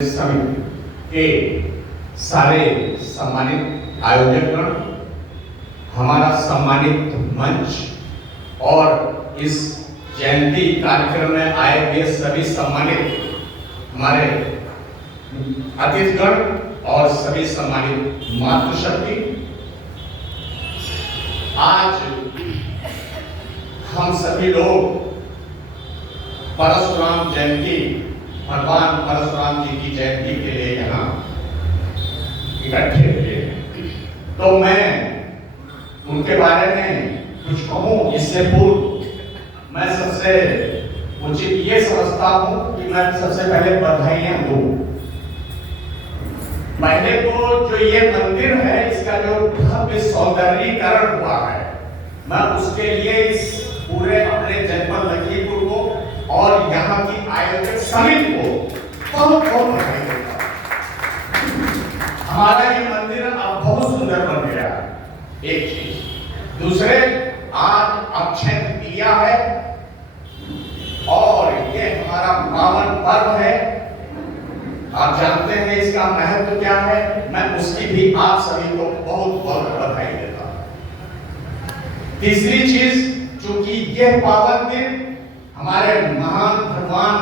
समिति के सारे सम्मानित आयोजकगण, हमारा सम्मानित मंच और इस जयंती कार्यक्रम में आए हुए सभी सम्मानित हमारे अतिथिगण और सभी सम्मानित मातृशक्ति, आज हम सभी लोग परशुराम जयंती, भगवान परशुराम जी की जयंती के लिए यहाँ इकट्ठे हुए हैं। तो मैं उनके बारे में कुछ कहूँ इससे पूर्व मैं सबसे उचित ये समझता हूँ कि मैं सबसे पहले बधाइयाँ दूँ। पहले तो जो ये मंदिर है, इसका जो भव्य सौंदर्यीकरण हुआ है, मैं उसके लिए इस पूरे अपने जनपद लखीमपुर को और यहाँ की आयोजक समिति को बहुत बहुत बधाई देता हूं। हमारा ये मंदिर अब बहुत सुंदर बन गया है। एक चीज, दूसरे, आज अक्षय तृतीया है और ये हमारा पावन पर्व है। आप जानते हैं इसका महत्व क्या है, मैं उसकी भी आप सभी को बहुत बहुत बधाई देता हूं। तीसरी चीज, चूंकि यह पावन दिन हमारे महान भगवान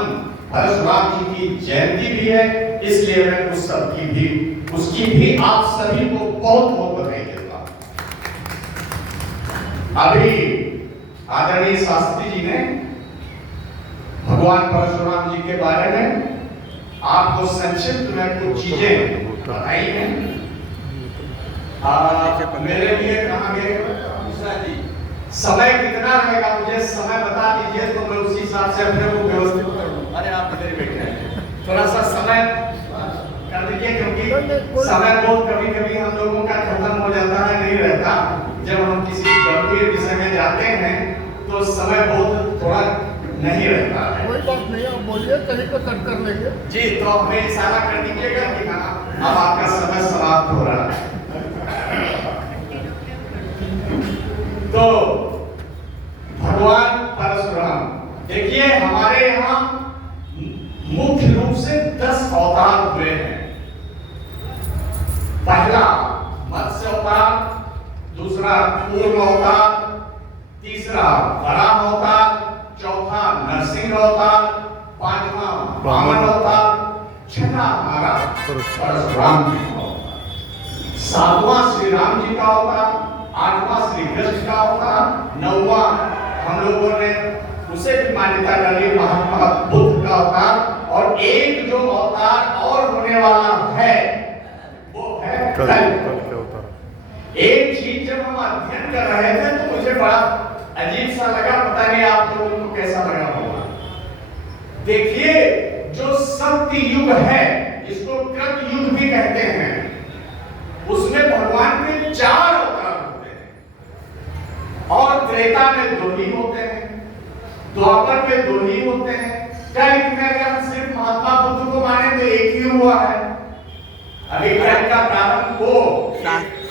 परशुराम जी की जयंती भी है, इसलिए मैं उसकी भी आप सभी को बहुत बहुत बधाई देता हूं। अभी आदरणीय शास्त्री जी ने भगवान परशुराम जी के बारे में आपको संक्षिप्त में कुछ चीजें बताई हैं। मेरे लिए कहाँ गए जी, समय कितना रहेगा, मुझे समय बता दीजिए तो मैं उसी हिसाब से अपने को व्यवस्थित करूं। अरे आप इधर बैठे हैं, थोड़ा सा समय कर दीजिए, क्योंकि समय बहुत कभी कभी हम लोगों का खत्म हो जाता है, नहीं रहता। जब हम किसी गंभीर विषय में जाते हैं तो समय बहुत थोड़ा नहीं रहता है। कोई बात नहीं, आप बोलिए, कहीं को कट कर लेंगे जी। तो हमें इशारा कर दीजिएगा कि हाँ, अब आपका समय समाप्त हो रहा है। तो भगवान परशुराम, देखिए हमारे यहाँ मुख्य रूप से 10 अवतार हुए हैं। पहला मत्स्य अवतार, दूसरा कूर्म अवतार, तीसरा वराह अवतार, चौथा नरसिंह अवतार, पांचवा वामन अवतार, छठा हमारा परशुराम जी का अवतार, सातवां श्री राम जी का अवतार, आठवां श्री कृष्ण का अवतार, नौवां हम लोगों ने उसे भी मान्यता कर ली महात्मा बुद्ध का अवतार, और एक जो अवतार और होने वाला है वो है कल का अवतार। एक चीज जब हम अध्ययन कर रहे थे तो मुझे बड़ा अजीब सा लगा, पता नहीं आप लोगों को कैसा लगा होगा। देखिए, जो सत्य युग है, जिसको कृत युग भी कहते हैं, उसमें भगवान के 4 अवतार होते हैं, और त्रेता में 2 ही होते हैं, द्वापर में 2 ही होते हैं, कलियुग में अगर सिर्फ महात्मा बुद्ध को माने तो एक ही हुआ है। अभी कलियुग का प्रारंभ हो,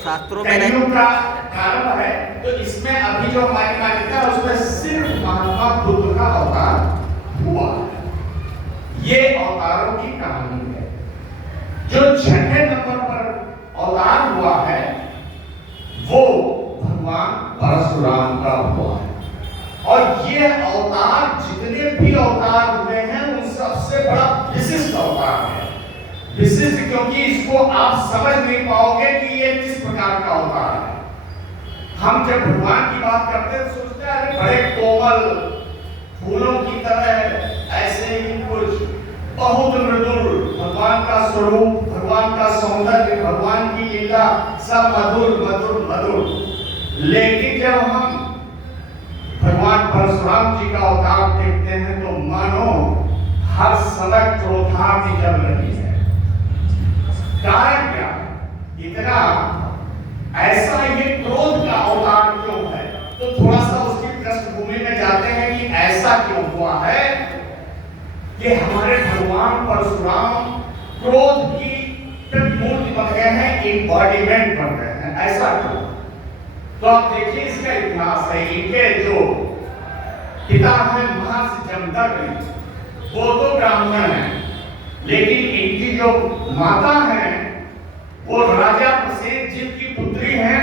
शास्त्रों में कलियुग का प्रारंभ है, तो इसमें अभी जो हमारी मान्यता है उसमें सिर्फ महात्मा बुद्ध का अवतार हुआ है। ये अवतारों की कहानी है। जो 6ठे नंबर पर अवतार हुआ है वो भगवान परशुराम का हुआ है, और ये अवतार जितने भी अवतार हुए हैं उन सबसे बड़ा विशिष्ट अवतार है। विशिष्ट क्योंकि इसको आप समझ नहीं पाओगे कि ये किस प्रकार का अवतार है। हम जब भगवान की बात करते हैं तो सोचते हैं अरे बड़े कोमल फूलों की तरह, ऐसे ही कुछ बहुत मृदुल, भगवान का स्वरूप, भगवान का सौंदर्य, भगवान की लीला सब मधुर मधुर मधुर। लेकिन जब हम भगवान परशुराम जी का अवतार देखते हैं तो मानो हर समय क्रोधाग्नि जल रही है। कारण क्या, इतना ऐसा ये क्रोध का अवतार क्यों है? तो थोड़ा सा उसकी पृष्ठभूमि में जाते हैं कि ऐसा क्यों हुआ है कि हमारे भगवान परशुराम क्रोध की प्रतिमूर्ति बन गए हैं, एम्बॉडीमेंट बन गए हैं। ऐसा क्यों? तो आप देखिए इसका इतिहास है। इनके जो पिता हैं महर्षि जमदग्नि, वो तो ब्राह्मण हैं, लेकिन इनकी जो माता है वो राजा प्रसेनजित की पुत्री है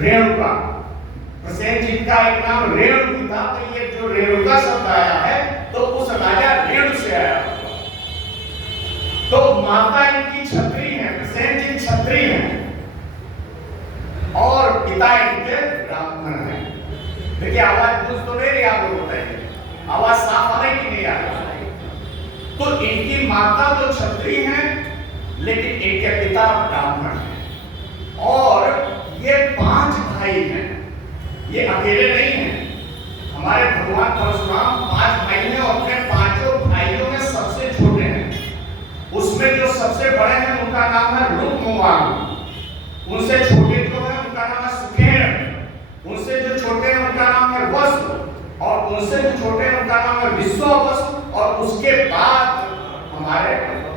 रेणुका। प्रसेनजित का एक नाम रेणु था, तो ये जो रेणुका शब्द आया है तो उस राजा रेणु से आया। तो माता इनकी क्षत्रिय है, प्रसेनजित क्षत्रिय है और पिता इनके ब्राह्मण है। देखिए आवाज कुछ तो नहीं रही, आप लोग बताइए आवाज साफ आ रही कि नहीं आ रही? तो इनकी माता तो क्षत्रिय है लेकिन इनके पिता ब्राह्मण हैं और ये 5 भाई हैं। ये अकेले नहीं हैं। हमारे भगवान परशुराम 5 भाई हैं और अपने 5 भाइयों में सबसे छोटे हैं। उसमें जो सबसे बड़े हैं उनका नाम है रुक्मवान। उनसे छोटे जो हैं उनका नाम है सुखेन। उनसे जो छोटे हैं उनका नाम है वसु और उनसे जो छोटे हैं उनका नाम है विश्वावसु और उसके बाद हमारे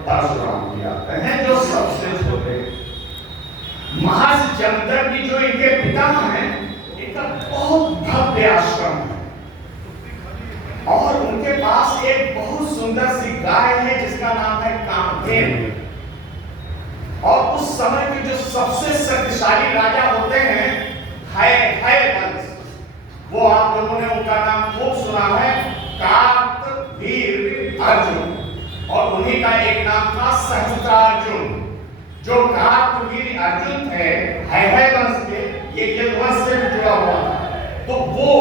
परशुराम जी आते हैं जो सबसे छोटे। महर्षि जमदग्नि जो इनके पिता हैं, इनका बहुत भव्य आश्रम है और उनके पास एक बहुत सुंदर सी गाय है जिसका नाम है कामधेनु। और उस समय के जो सबसे शक्तिशाली राजा होते हैं है वंश, वो आप लोगों ने उनका नाम खूब सुना है, कार्तवीर्य अर्जुन। और उन्हीं का एक नाम था सहस्त्रार्जुन। जो कार्तवीर्य अर्जुन थे है वंश के, ये वंश से जुड़ा हुआ था। तो वो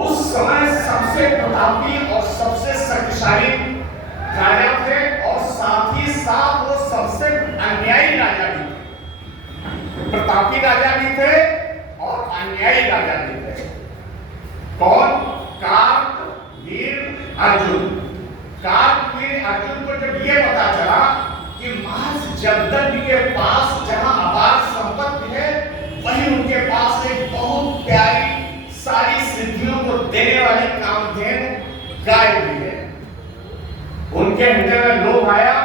उस समय सबसे प्रतापी और सबसे शक्तिशाली राजा थे और साथ ही साथ वो सबसे अन्यायी राजा भी थे। प्रतापी राजा भी थे और अन्यायी राजा भी थे। कौन? कार्तवीर्य अर्जुन। कार्तवीर्य अर्जुन को जब ये पता चला कि महर्षि जमदग्नि के पास जहां अपार संपत्ति है वहीं उनके पास एक बहुत प्यारी सारी सिद्धियों को देने वाली कामधेनु गाय भी है, उनके हृदय में लोभ आया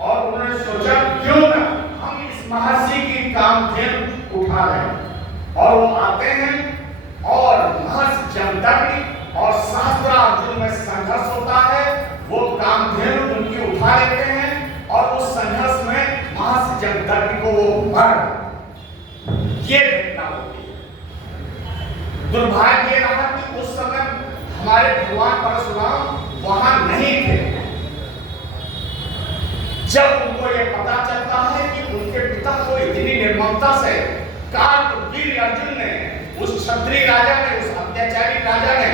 और उन्होंने सोचा क्यों ना हम इस महर्षि की कामधेनु उठा लें। और वो आते हैं और महर्षि जमदग्नि और सहस्त्रार्जुन में संघर्ष होता है। वो कामधेनु उनकी उठा लेते हैं और उस संघर्ष में महर्षि जमदग्नि को वो मर ये घटना होती है। दुर्भाग्य रहा कि उस समय हमारे भगवान परशुराम वहां नहीं थे। जब उनको ये पता चलता है कि उनके पिता को इतनी निर्ममता से कार्तवीर्य अर्जुन ने, उस क्षत्रिय राजा ने, उस अत्याचारी राजा ने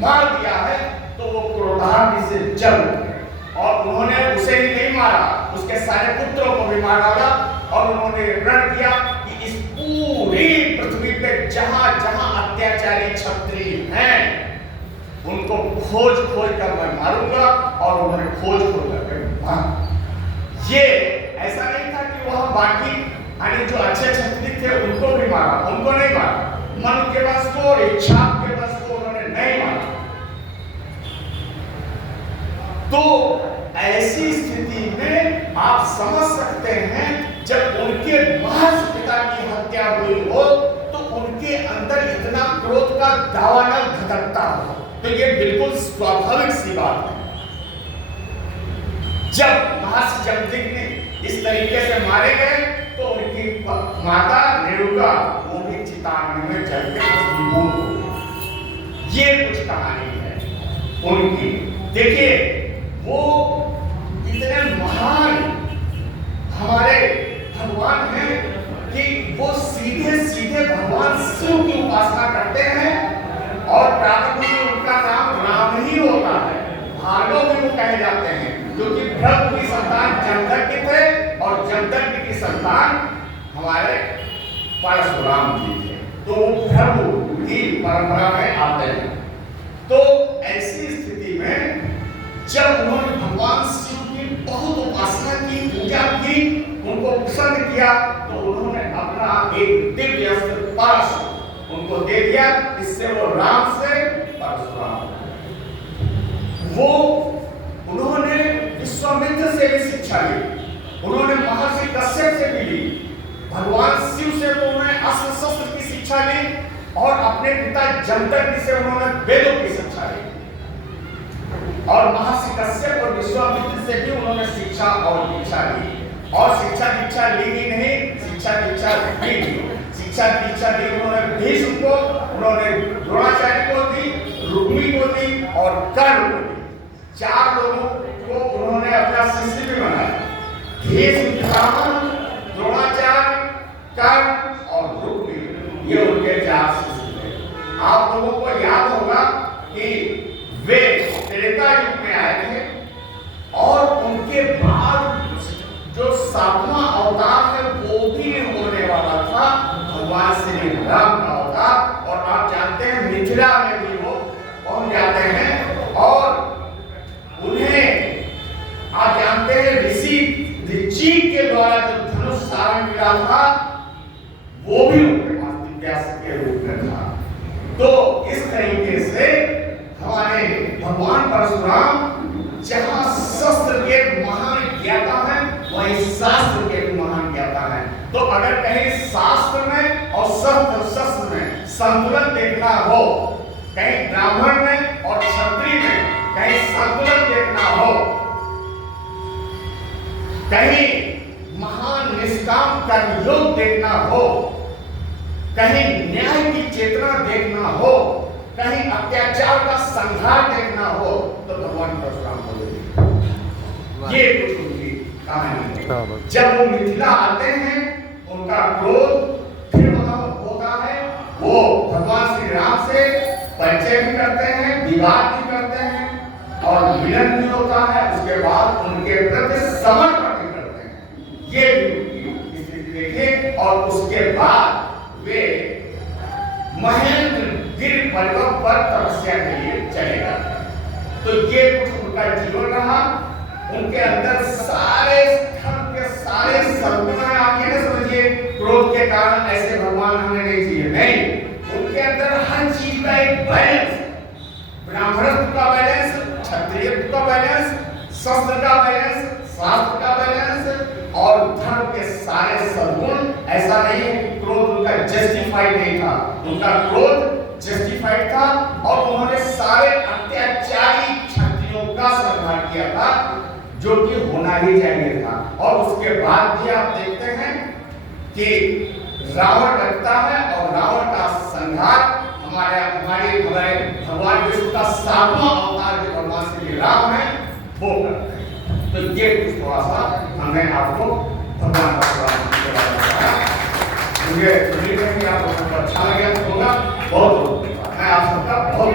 मार दिया है, तो वो क्रोधाग्नि से जल उठे और उन्होंने उसे ही नहीं मारा, उसके सारे पुत्रों को भी मार डाला और उन्होंने रण किया कि इस पूरी पृथ्वी पे जहां जहां अत्याचारी क्षत्रिय हैं उनको खोज खोज कर मैं मारूंगा। और उन्होंने खोज खोज कर मारा। ये ऐसा नहीं था कि वहां बाकी यानी जो अच्छे क्षत्रिय थे उनको भी मारा, उनको नहीं मारा। मन के वश को और इच्छा के वश को उन्होंने नहीं मारा। तो ऐसी स्थिति में आप समझ सकते हैं जब उनके महर्षि पिता की हत्या हुई हो तो उनके अंदर इतना क्रोध का दावानल घटकता हो, तो ये बिल्कुल स्वाभाविक सी बात है। जब महर्षि जमदग्नि इस तरीके से मारे गए तो उनकी माता रेणुका वो भी चिताग्नि में जल के विभूत हो गई। ये कुछ कहानी है उनकी। देखिए वो इतने महान हमारे भगवान हैं कि वो सीधे सीधे भगवान शिव की उपासना करते हैं और प्रारंभ में उनका नाम राम ही होता है। भार्गव भी वो कहे जाते हैं क्योंकि प्रभु की संतान जमदग्नि थे और जमदग्नि की संतान हमारे परशुराम जी थे, तो वो प्रभु की परंपरा में आते हैं। तो ऐसी स्थिति में जब उन्होंने भगवान शिव की बहुत उपासना की, पूजा की, उनको प्रसन्न किया, तो उन्होंने अपना एक दिव्य अस्त्र परशु उनको दे दिया, इससे वो राम से परशुराम। वो उन्होंने विश्वामित्र से भी शिक्षा ली, उन्होंने महर्षि कश्यप से भी ली, भगवान शिव से तो उन्होंने अस्त्र शस्त्र की शिक्षा ली और अपने पिता जमदग्नि से उन्होंने वेदों की शिक्षा ली। और महर्षि कश्यप और विश्वामित्र से भी उन्होंने शिक्षा और दीक्षा ली। और शिक्षा दीक्षा ली ही नहीं, शिक्षा दीक्षा ली शिक्षा दीक्षा ली उन्होंने भीष्म को, उन्होंने द्रोणाचार्य को दी, रुक्मी को दी और कर्ण को दी। 4 लोगों को उन्होंने अपना शिष्य भी बनाया। भीष्म, पितामह, द्रोणाचार्य, कर्ण और रुक्मी, ये उनके 4 शिष्य थे। आप लोगों को याद होगा कि वे त्रेता युग में आए थे और उनके बाद जो 7वां अवतार है वो भी होने वाला था भगवान श्री राम का अवतार। और आप जानते हैं मिथिला में भी वो पहुंच जाते हैं और उन्हें आप जानते हैं ऋषि के द्वारा जो धनुष सारण मिला था वो भी उनके पास जिज्ञासा के रूप में था। तो इस तरीके से हमारे भगवान परशुराम जहां शस्त्र के महान ज्ञाता है वहीं शास्त्र के भी महान ज्ञाता है। तो अगर कहीं शास्त्र में और शस्त्र में संतुलन देखना हो, कहीं ब्राह्मण में और क्षत्रिय में कहीं संतुलन देखना हो, कहीं महान निष्काम कर्मयोग देखना हो, कहीं न्याय की चेतना देखना हो, कहीं अत्याचार का संहार देखना हो, तो भगवान परशुराम बोले। ये कुछ उनकी कहानी है। जब वो मिथिला आते हैं उनका क्रोध फिर वहां होता है, वो भगवान श्री राम से परिचय भी करते हैं, विवाद भी करते हैं और मिलन भी होता है। उसके बाद उनके प्रति समर्पण भी करते हैं। ये भी स्थिति देखिए। और उसके बाद वे महेंद्र गिर पर्वत पर तपस्या के लिए चले जाते हैं। तो ये कुछ उनका जीवन रहा। उनके अंदर सारे धर्म के सारे सद्गुण हैं। आप ये ना समझिए क्रोध के कारण ऐसे भगवान हमें नहीं चाहिए, नहीं। उनके अंदर हर चीज का एक बैलेंस, ब्राह्मणत्व का बैलेंस, क्षत्रियत्व का बैलेंस, शस्त्र का बैलेंस, शास्त्र का बैलेंस और धर्म के सारे सद्गुण। ऐसा नहीं है कि क्रोध उनका जस्टिफाइड नहीं था, उनका क्रोध जस्टिफाइड था और उन्होंने सारे अत्याचारी क्षत्रियों का संहार किया था जो कि होना ही चाहिए था। और उसके बाद भी आप देखते हैं कि रावण लगता है और रावण का संहार हमारे भगवान विष्णु का 7वां अवतार जो भगवान श्री राम है वो करते हैं। तो ये कुछ थोड़ा सा हमने आपको भगवान परशुराम के बारे में बताया। मुझे उम्मीद है कि आप लोगों को अच्छा लगा होगा। बहुत मैं आप सबका बहुत